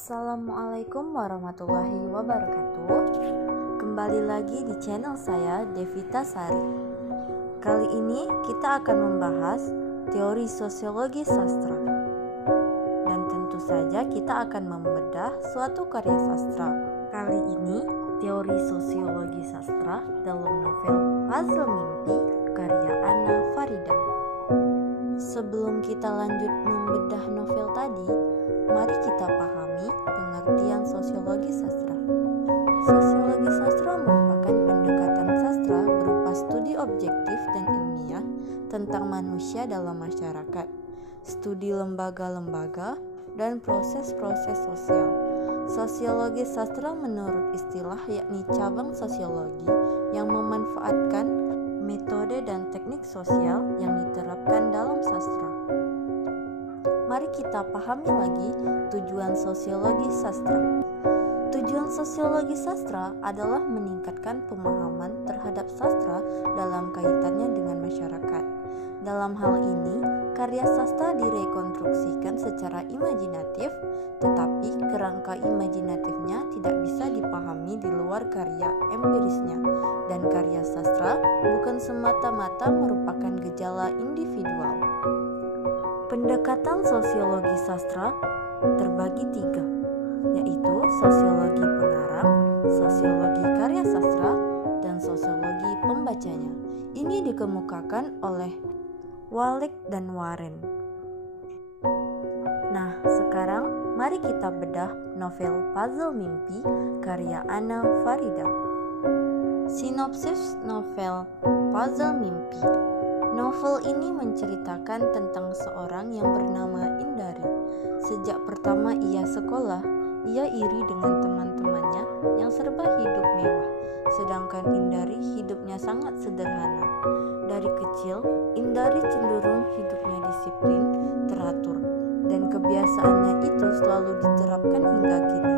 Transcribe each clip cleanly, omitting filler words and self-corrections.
Assalamualaikum warahmatullahi wabarakatuh. Kembali lagi di channel saya, Devita Sari. Kali ini kita akan membahas teori sosiologi sastra. Dan tentu saja kita akan membedah suatu karya sastra. Kali ini teori sosiologi sastra dalam novel Puzzle Mimpi karya Anna Farida. Sebelum kita lanjut membedah novel tadi, mari kita pahami pengertian sosiologi sastra. Sosiologi sastra merupakan pendekatan sastra berupa studi objektif dan ilmiah tentang manusia dalam masyarakat, studi lembaga-lembaga, dan proses-proses sosial. Sosiologi sastra menurut istilah yakni cabang sosiologi yang memanfaatkan metode dan teknik sosial yang diterapkan dalam sastra. Mari kita pahami lagi tujuan sosiologi sastra. Tujuan sosiologi sastra adalah meningkatkan pemahaman terhadap sastra dalam kaitannya dengan masyarakat. Dalam hal ini, karya sastra direkonstruksikan secara imajinatif, tetapi kerangka imajinatifnya tidak bisa dipahami di luar karya empirisnya, dan karya sastra bukan semata-mata merupakan gejala individual. Pendekatan sosiologi sastra terbagi tiga, yaitu sosiologi pengarang, sosiologi karya sastra, dan sosiologi pembacanya. Ini dikemukakan oleh Walek dan Warren. Nah, sekarang mari kita bedah novel Puzzle Mimpi karya Anna Farida. Sinopsis novel Puzzle Mimpi. Novel ini menceritakan tentang seorang yang bernama Indari. Sejak pertama ia sekolah, ia iri dengan teman-temannya yang serba hidup mewah, sedangkan Indari hidupnya sangat sederhana. Dari kecil, Indari cenderung hidupnya disiplin, teratur, dan kebiasaannya itu selalu diterapkan hingga kini.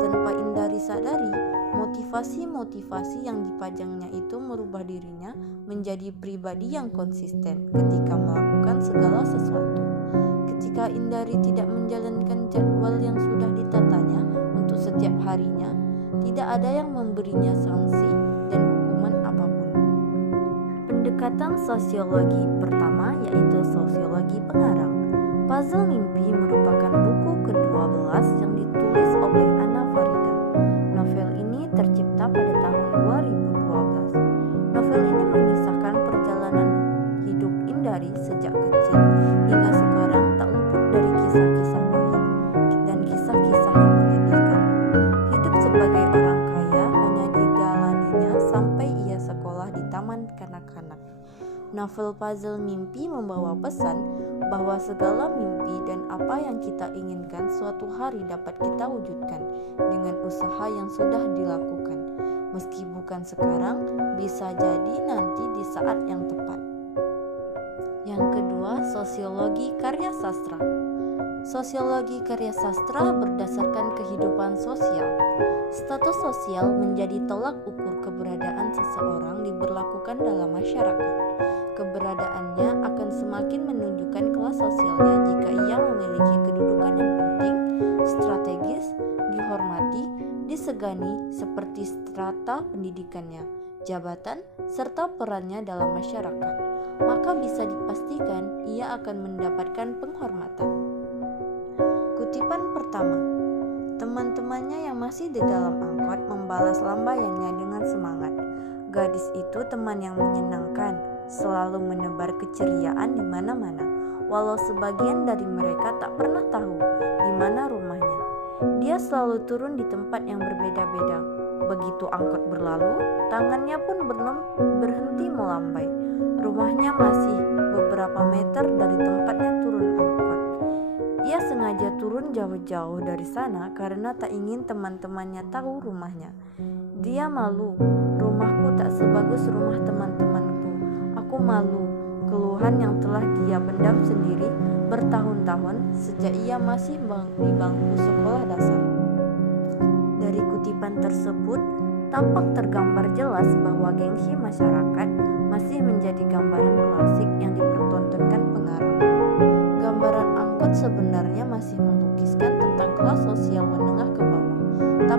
Tanpa Indari sadari, motivasi-motivasi yang dipajangnya itu merubah dirinya menjadi pribadi yang konsisten ketika melakukan segala sesuatu. Ketika Indari tidak menjalankan jadwal yang sudah ditatanya untuk setiap harinya, tidak ada yang memberinya sanksi dan hukuman apapun. Pendekatan sosiologi pertama yaitu sosiologi pengarang. Puzzle Mimpi merupakan buku ke-12 yang ditulis oleh Anna Farida. Novel ini tercipta pada tahun 2012. Novel ini mengisahkan perjalanan hidup Indari sejak kecil hingga sekarang tak luput dari kisah-kisah pahit dan kisah-kisah yang menyedihkan. Hidup sebagai orang kaya hanya dijalaninya sampai ia sekolah di taman kanak-kanak. Novel Puzzle Mimpi membawa pesan bahwa segala mimpi dan apa yang kita inginkan suatu hari dapat kita wujudkan dengan usaha yang sudah dilakukan. Meski bukan sekarang, bisa jadi nanti di saat yang tepat. Yang kedua, sosiologi karya sastra. Sosiologi karya sastra berdasarkan kehidupan sosial. Status sosial menjadi tolak ukur keberadaan seseorang diberlakukan dalam masyarakat. Keberadaannya akan semakin menunjukkan kelas sosialnya jika ia memiliki kedudukan yang penting, strategis, dihormati, disegani seperti strata pendidikannya, jabatan, serta perannya dalam masyarakat. Maka bisa dipastikan ia akan mendapatkan penghormatan. Kutipan pertama. Teman-temannya yang masih di dalam angkot membalas lambaiannya dengan semangat. Gadis itu teman yang menyenangkan, selalu menebar keceriaan di mana-mana, walau sebagian dari mereka tak pernah tahu di mana rumahnya. Dia selalu turun di tempat yang berbeda-beda. Begitu angkot berlalu, tangannya pun belum berhenti melambai. Rumahnya masih beberapa meter dari tempatnya turun angkot. Ia sengaja turun jauh-jauh dari sana karena tak ingin teman-temannya tahu rumahnya. Dia malu, rumahku tak sebagus rumah teman-temanku. Aku malu, keluhan yang telah dia pendam sendiri bertahun-tahun sejak ia masih di bangku sekolah dasar. Dari kutipan tersebut, tampak tergambar jelas bahwa gengsi masyarakat masih menjadi gambaran klasik yang dipertontonkan pengarang. Gambaran angkot sebenarnya masih melukiskan tentang kelas sosial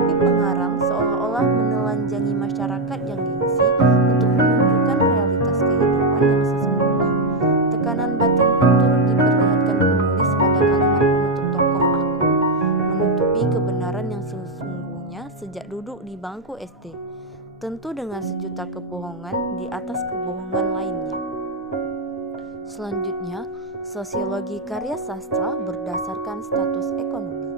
tetapi pengarang seolah-olah menelanjangi masyarakat yang gengsi untuk menunjukkan realitas kehidupan yang sesungguhnya. Tekanan batin pun turut diperlihatkan penulis pada kalimat penutup tokoh aku, menutupi kebenaran yang sesungguhnya sejak duduk di bangku SD, tentu dengan sejuta kebohongan di atas kebohongan lainnya. Selanjutnya, sosiologi karya sastra berdasarkan status ekonomi.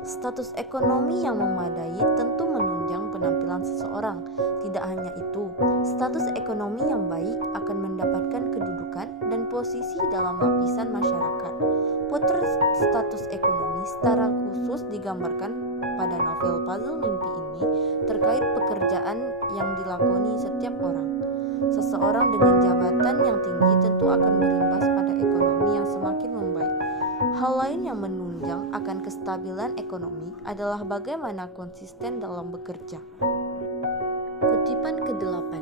Status ekonomi yang memadai tentu menunjang penampilan seseorang. Tidak hanya itu, status ekonomi yang baik akan mendapatkan kedudukan dan posisi dalam lapisan masyarakat. Potret status ekonomi secara khusus digambarkan pada novel Puzzle Mimpi ini terkait pekerjaan yang dilakoni setiap orang. Seseorang dengan jabatan yang tinggi tentu akan berimbas pada ekonomi yang semakin membaik. Hal lain yang menunjang akan kestabilan ekonomi adalah bagaimana konsisten dalam bekerja. Kutipan ke-8.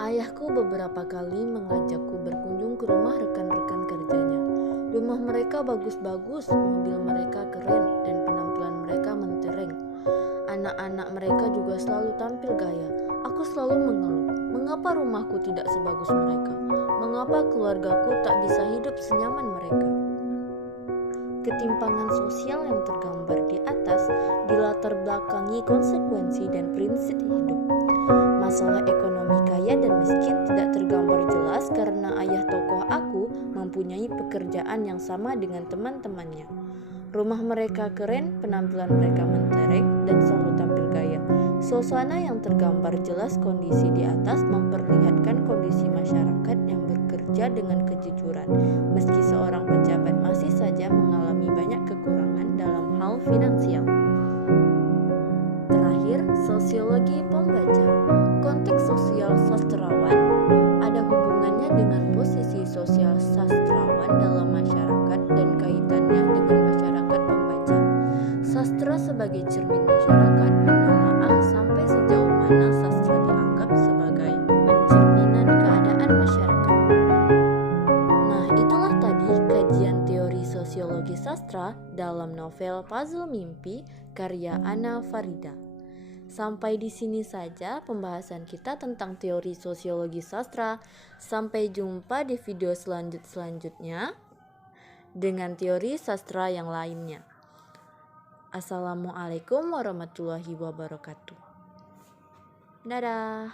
Ayahku beberapa kali mengajakku berkunjung ke rumah rekan-rekan kerjanya. Rumah mereka bagus-bagus, mobil mereka keren, dan penampilan mereka mentereng. Anak-anak mereka juga selalu tampil gaya. Aku selalu mengeluh, mengapa rumahku tidak sebagus mereka? Mengapa keluargaku tak bisa hidup senyaman mereka? Ketimpangan sosial yang tergambar di atas dilatar belakangi konsekuensi dan prinsip hidup. Masalah ekonomi kaya dan miskin tidak tergambar jelas karena ayah tokoh aku mempunyai pekerjaan yang sama dengan teman-temannya. Rumah mereka keren, penampilan mereka mentereng, dan selalu tampil gaya. Suasana yang tergambar jelas kondisi di atas memperlihatkan kondisi masyarakat yang bekerja dengan kejujuran, meski seorang pejabat masih saja mengalami banyak kekurangan dalam hal finansial. Terakhir, sosiologi pembaca. Konteks sosial sastrawan ada hubungannya dengan posisi sosial sastrawan dalam masyarakat dan kaitannya dengan masyarakat pembaca. Sastra sebagai cermin masyarakat menelaah sampai sejauh mana sastra dianggap sebagai pencerminan keadaan masyarakat. Nah, itulah tadi kajian teori sosiologi sastra dalam novel Puzzle Mimpi karya Anna Farida. Sampai di sini saja pembahasan kita tentang teori sosiologi sastra. Sampai jumpa di video selanjutnya dengan teori sastra yang lainnya. Assalamualaikum warahmatullahi wabarakatuh. Dadah.